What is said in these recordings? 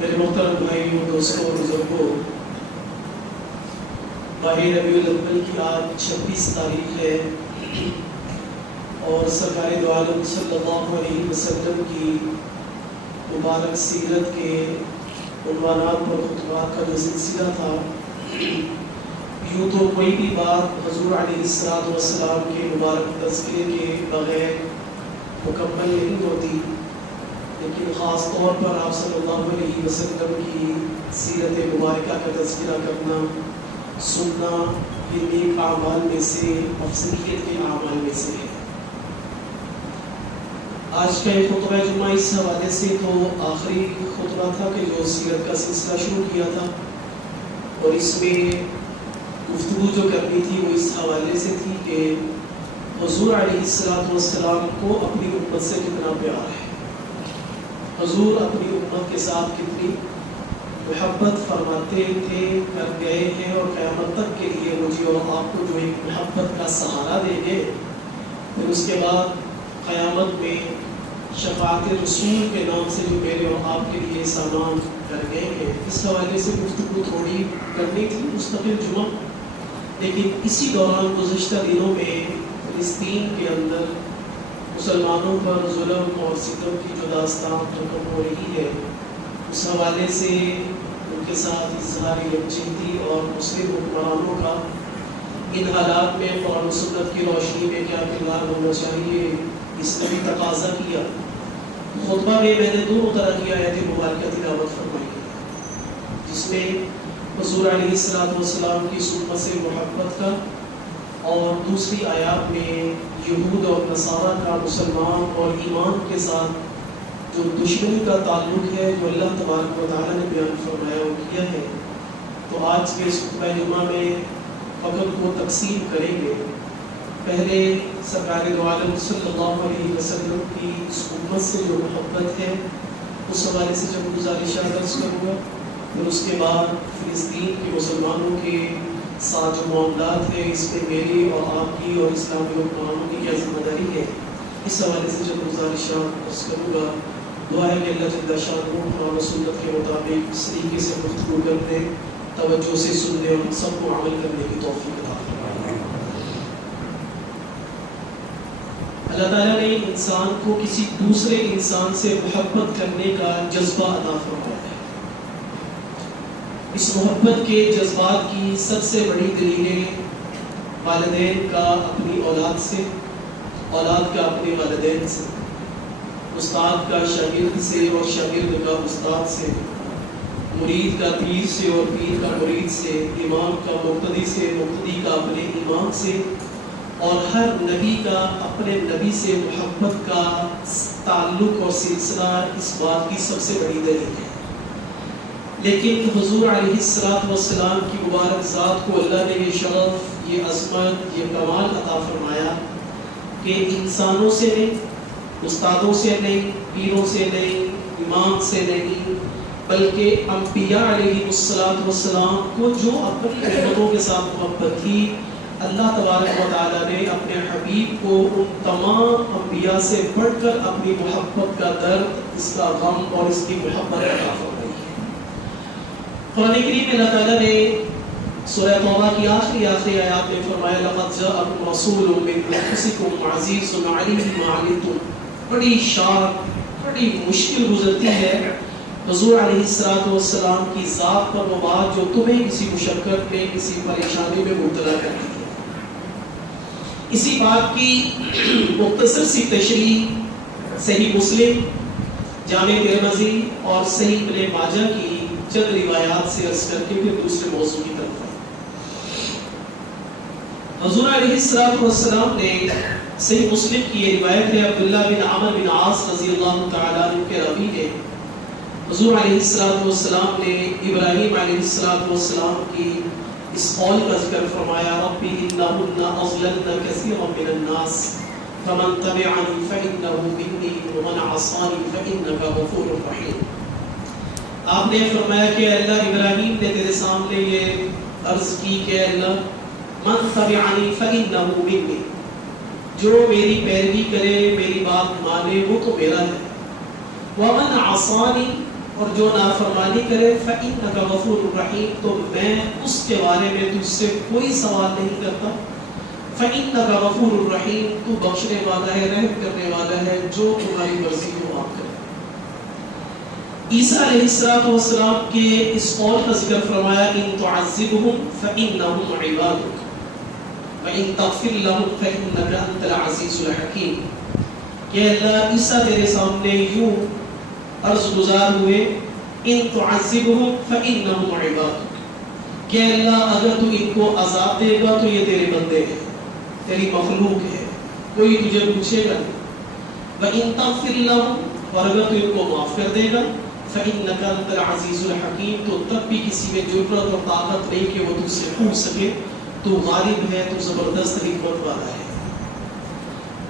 میرے محترم بھائیوں، دوستوں اور بزرگوں، ماہ ربیع الاول کی آج 26 تاریخ ہے اور سرکار دو عالم صلی اللہ علیہ وسلم کی مبارک سیرت کے عنوانات پر خطبات کا جو سلسلہ تھا، یوں تو کوئی بھی بات حضور علیہ السلام کے مبارک تذکرے کے بغیر مکمل نہیں ہوتی، لیکن خاص طور پر آپ صلی اللہ علیہ وسلم کی سیرت مبارکہ کا تذکرہ کرنا، سننا، یہ نیک اعمال میں سے، افضلیت کے اعمال میں سے ہے۔ آج کا یہ خطبہ جمعہ اس حوالے سے تو آخری خطبہ تھا کہ جو سیرت کا سلسلہ شروع کیا تھا، اور اس میں گفتگو جو کرنی تھی وہ اس حوالے سے تھی کہ حضور علیہ السلام کو اپنی امت سے کتنا پیار ہے، حضور اپنی امت کے ساتھ کتنی محبت فرماتے تھے، کر گئے ہیں، اور قیامت تک کے لیے مجھے اور آپ کو جو ایک محبت کا سہارا دیں گے، پھر اس کے بعد قیامت میں شفاعت رسول کے نام سے جو میرے اور آپ کے لیے سامان کر گئے ہیں، اس حوالے سے گفتگو تھوڑی کرنی تھی، مستقل جمعہ۔ لیکن اسی دوران گزشتہ دنوں میں فلسطین کے اندر مسلمانوں پر ظلم اور ستم کی جو داستان رقم ہو رہی ہے، اس حوالے سے ان کے ساتھ اظہار یکجہتی اور مسلم حکمرانوں کا ان حالات میں قرآن و سنت کی روشنی میں کیا کردار ہونا چاہیے، اس نے بھی تقاضا کیا۔ خطبہ میں نے دونوں طرح کی آیت مبارکہ تلاوت فرمائی، جس میں حضور علیہ السلام کی سنت سے محبت کا، اور دوسری آیات میں یہود اور نصارہ کا مسلمان اور ایمان کے ساتھ جو دشمنی کا تعلق ہے، جو اللہ تبارک و تعالیٰ نے بیان فرمایا اور کیا ہے۔ تو آج کے اس خطبہ جمعہ میں فقط کو تقسیم کریں گے۔ پہلے سرکار دو عالم صلی اللہ علیہ وسلم کی اس امت سے جو محبت ہے، اس حوالے سے جب گزارشات درس کروں گا، پھر اس کے بعد فلسطین کے مسلمانوں کے ساتھ جو معاملات ہیں، اس میں میری اور آپ کی اور اسلامی حکمرانوں کی کیا ذمہ داری ہے، اس حوالے سے جب گزارشات درس کروں گا۔ دعا ہے کہ اللہ جل شانہ قرآن و سنت کے مطابق اس طریقے سے گفتگو کرنے، توجہ سے سننے اور سب کو عمل کرنے کی توفیق عطا فرمائے۔ اللہ تعالیٰ نے انسان کو کسی دوسرے انسان سے محبت کرنے کا جذبہ عطا فرمایا ہے۔ اس محبت کے جذبات کی سب سے بڑی دلیلیں والدین کا اپنی اولاد سے، اولاد کا اپنے والدین سے، استاد کا شاگرد سے اور شاگرد کا استاد سے، مرید کا پیر سے اور پیر کا مرید سے، امام کا مقتدی سے، مقتدی کا اپنے امام سے، اور ہر نبی کا اپنے نبی سے محبت کا تعلق اور سلسلہ اس بات کی سب سے بڑی دلیل ہے۔ لیکن حضور علیہ السلام کی مبارک ذات کو اللہ نے یہ شرف، یہ عظمت، یہ کمال عطا فرمایا کہ انسانوں سے نہیں، استادوں سے نہیں، پیروں سے نہیں، امام سے نہیں، بلکہ انبیاء علیہ السلام کو جو اپنی امتوں کے ساتھ محبت تھی، اللہ تبارک و تعالیٰ نے اپنے حبیب کو ان تمام انبیاء سے بڑھ کر اپنی محبت کا درد، اس کا غم اور اس کی محبت عطا فرمائی ہے۔ قرآن کریم میں اللہ تعالیٰ نے سورہ توبہ کی آخری آیات میں فرمایا لقد جاءکم رسول من انفسکم عزیز علیہ ما عنتم۔ بڑی شارپ، بڑی مشکل گزرتی ہے حضور علیہ السلام کی ذات پر وہ بات جو تمہیں کسی مشقت میں، کسی پریشانی میں مبتلا کرتی ہے۔ اسی بات کی مختصر سی تشریح صحیح مسلم، جامع ترمذی اور صحیح ابن ماجہ کی چند روایات سے عرض کر کے پھر دوسرے موضوع کی طرف حضور علیہ السلام نے صحیح مسلم کی یہ روایت ہے، عبداللہ بن عمر بن عاص رضی اللہ تعالیٰ عنہ کے راوی ہے، حضور علیہ السلام نے ابراہیم علیہ السلام کی اس قول کا ذکر فرمایا ربی انہن اضللن کثیرا من الناس فمن تبعنی فانہ منی ومن عصانی فانک غفور رحیم۔ آپ نے فرمایا کہ اللہ ابراہیم نے تیرے سامنے یہ عرض کی کہ اللہ من تبعنی فانہ منی، جو میری پیروی کرے، میری بات مانے، وہ تو میرا ہے، ومن عصانی، اور جو نافرمانی کرے فإنک غفور رحیم، تو میں اس کے بارے میں تجھ سے کوئی سوال نہیں کرتا. فإنک غفور رحیم، تو بخشنے والا ہے، رحم کرنے والا ہے، جو تمہاری مرضی ہو معاف کرے. عیسیٰ علیہ السلام کے اس قول کا ذکر فرمایا ان تعذبهم فإنهم عبادک وإن تغفر لهم فإنك أنت العزیز الحکیم. کہ اللہ عیسیٰ تیرے سامنے یوں عرض گزار ہوئے ان تعذبهم فإنهم عبادک، کہ اللہ اگر تو ان کو عذاب دے گا تو یہ تیرے بندے ہیں، تیری مخلوق ہے، کوئی تجھے پوچھے گا نہیں. وإن تغفر لهم، اور اگر تو ان کو معاف کر دے گا فإنك أنت العزیز الحکیم، تو تب بھی کسی میں جرأت اور طاقت نہیں کہ وہ تجھ سے پوچھ سکے. تو غالب ہے، تو زبردست حکمت والا ہے.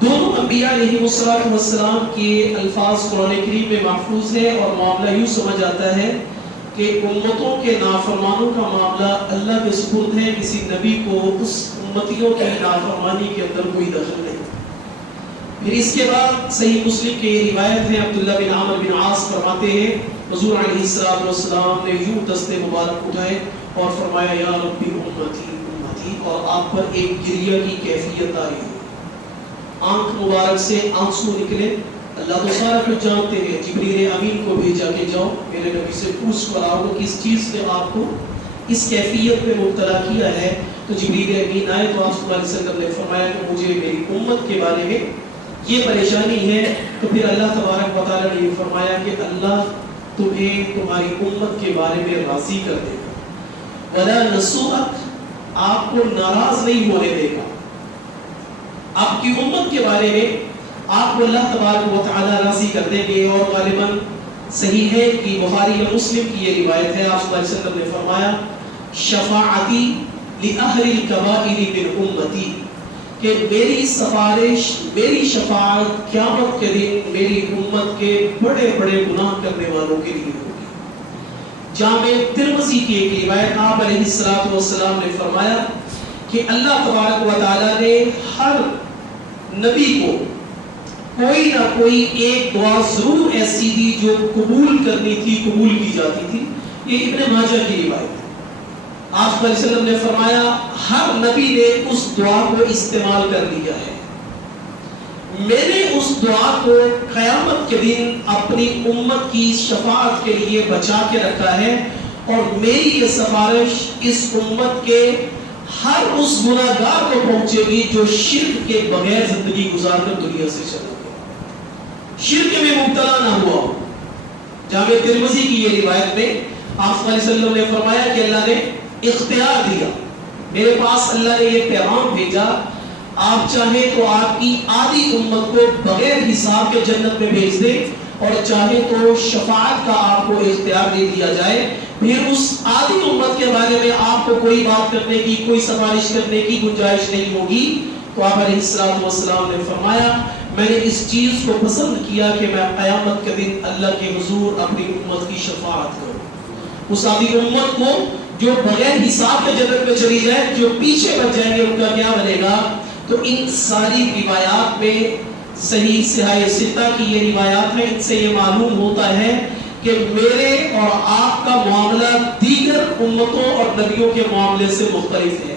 دونوں انبیاء علیہ السلام کے الفاظ قرآن کریم میں محفوظ ہے، اور معاملہ یوں سمجھ آتا ہے کہ امتوں کے نافرمانوں کا معاملہ اللہ کے سپرد ہے، کسی نبی کو اس امتیوں کی نافرمانی کے اندر کوئی دخل نہیں. پھر اس کے بعد صحیح مسلم کی یہ روایت ہے، عبداللہ بن عامر بن عاص فرماتے ہیں حضور علیہ السلام نے یوں دست مبارک اٹھائے اور فرمایا یا ربی امتی امتی، اور آپ پر ایک گریہ کی کیفیت آئی. آنکھ مبارک سے آنسو نکلے. اللہ تو سارا کچھ جانتے ہیں. جبریل امین کو بھیجا کہ جاؤ میرے نبی سے پوچھ کر آؤ کس چیز نے آپ کو اس کیفیت میں مبتلا کیا ہے. تو جبریل امین آئے تو آپ صلی اللہ علیہ وسلم نے فرمایا کہ مجھے میری امت کے بارے میں یہ پریشانی ہے. تو پھر اللہ تبارک و تعالیٰ نے یہ فرمایا کہ اللہ تمہیں تمہاری امت کے بارے میں راضی کر دے گا. وَلَا نَسُوءَكَ، آپ کو ناراض نہیں ہونے دے گا. آپ کی امت کے بارے میں آپ کو اللہ تبارک و تعالیٰ راضی کر دیں گے. اور غالباً صحیح ہے کہ بخاری اور مسلم کی یہ روایت ہے، آپ صلی اللہ علیہ وسلم نے فرمایا شفاعتی لأہل الکبائر من امتی، کہ میری سفارش، میری شفاعت قیامت کے دن میری امت کے بڑے بڑے گناہ کرنے والوں کے لیے ہوگی. جامع ترمذی کی ایک روایت، آپ علیہ السلام نے فرمایا کہ اللہ تبارک و تعالیٰ نے ہر نبی کو کوئی نہ کوئی ایک دعا ضرور ایسی دی جو قبول کرنی تھی، قبول کی جاتی تھی. یہ ابن ماجہ کی روایت ہے. آپ صلی اللہ علیہ وسلم نے فرمایا ہر نبی نے اس دعا کو استعمال کر لیا ہے. میں نے اس دعا کو قیامت کے دن اپنی امت کی شفاعت کے لیے بچا کے رکھا ہے، اور میری یہ سفارش اس امت کے ہر اس گناہگار کو پہنچے گی جو شرک کے بغیر زندگی گزار کر دنیا سے چلا گیا، شرک میں مبتلا نہ ہوا. جامع ترمذی کی یہ روایت میں آپ صلی اللہ علیہ وسلم نے فرمایا کہ اللہ نے اختیار دیا، میرے پاس اللہ نے یہ پیغام بھیجا، آپ چاہیں تو آپ کی آدھی امت کو بغیر حساب کے جنت میں بھیج دیں، اور چاہے تو شفاعت کا آپ کو اختیار دے دیا جائے. پھر اس آدھی امت کے بارے میں آپ کو کوئی بات کرنے کی، کوئی سفارش کرنے کی گنجائش نہیں ہوگی. تو آپ علیہ السلام نے فرمایا میں نے اس چیز کو پسند کیا کہ میں قیامت کے دن اللہ کے حضور اپنی امت کی شفاعت کروں. اس آدھی امت کو جو بغیر حساب کے جنت میں چلی جائے، جو پیچھے بچ جائیں گے ان کا کیا بنے گا. تو ان ساری روایات میں صحیح صحیح ستہ کی یہ روایات ہیں، ان سے یہ معلوم ہوتا ہے کہ میرے اور آپ کا معاملہ دیگر امتوں اور نبیوں کے معاملے سے مختلف ہے.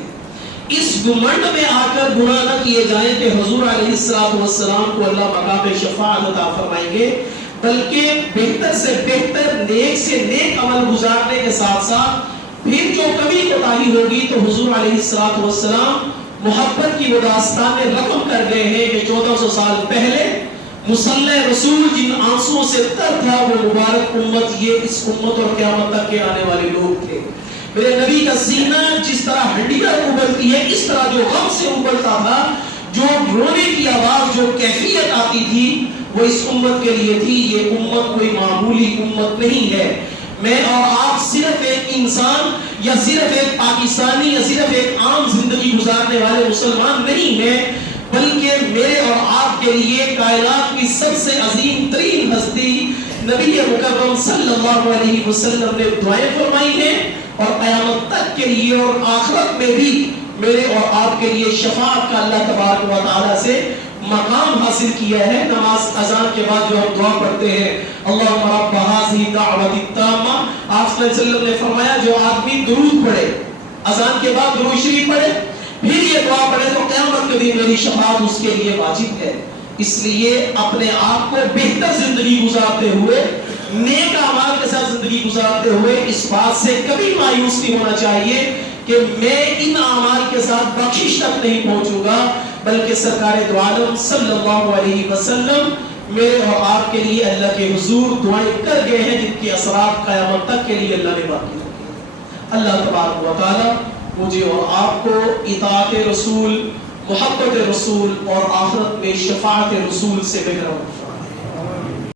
اس گمنڈ میں آ کر گناہ نہ کیے جائیں کہ حضور علیہ السلام کو اللہ مقام شفاعت عطا فرمائیں گے، بلکہ بہتر سے بہتر، نیک سے نیک عمل گزارنے کے ساتھ ساتھ پھر جو کمی کوتاہی ہوگی تو حضور علیہ السلام محبت کی وہ داستان میں رقم کر گئے ہیں کہ 1400 سال پہلے مصلی رسول جن آنسوں سے تر تھا وہ مبارک امت، یہ اس امت اور قیامت تک کے آنے والے لوگ تھے. میرے نبی کا سینہ جس طرح ہڈیاں ابلتی ہے، اس طرح جو غم سے ابلتا تھا، جو رونے کی آواز، جو کیفیت آتی تھی، وہ اس امت کے لیے تھی. یہ امت کوئی معمولی امت نہیں ہے. میں اور آپ صرف ایک انسان یا صرف ایک پاکستانی یا صرف ایک عام زندگی گزارنے والے مسلمان نہیں ہیں، بلکہ میرے اور آپ کے لیے کائنات کی سب سے عظیم ترین ہستی نبی مکرم صلی اللہ علیہ وسلم نے دعائیں فرمائی ہیں، اور قیامت تک کے لیے اور آخرت میں بھی میرے اور آپ کے لیے شفاعت کا اللہ تبارک و تعالیٰ سے مقام حاصل کیا ہے. نماز اذان کے بعد جو ہم دعا پڑھتے ہیں اللہم رب هذه الدعوة صلی اللہ علیہ وسلم نے فرمایا جو آدمی درود پڑھے اذان کے بعد درود شریف پڑھے پھر یہ دعا پڑھے تو قیامت کے دن میری شفاعت اس کے لیے واجب ہے. اس لیے اپنے آپ کو بہتر زندگی گزارتے ہوئے نیک اعمال کے ساتھ زندگی گزارتے ہوئے اس بات سے کبھی مایوس نہیں ہونا چاہیے کہ میں ان اعمال کے ساتھ بخشش تک نہیں پہنچوں گا، بلکہ سرکار دو عالم صلی اللہ علیہ وسلم میرے اور آپ کے لیے اللہ کے حضور دعائیں کر گئے ہیں جن کے اثرات قیامت تک کے لیے اللہ نے باقی رکھے. اللہ تبارک و تعالی مجھے اور آپ کو اطاعت رسول، محبت رسول اور آخرت میں شفاعت رسول سے بہتر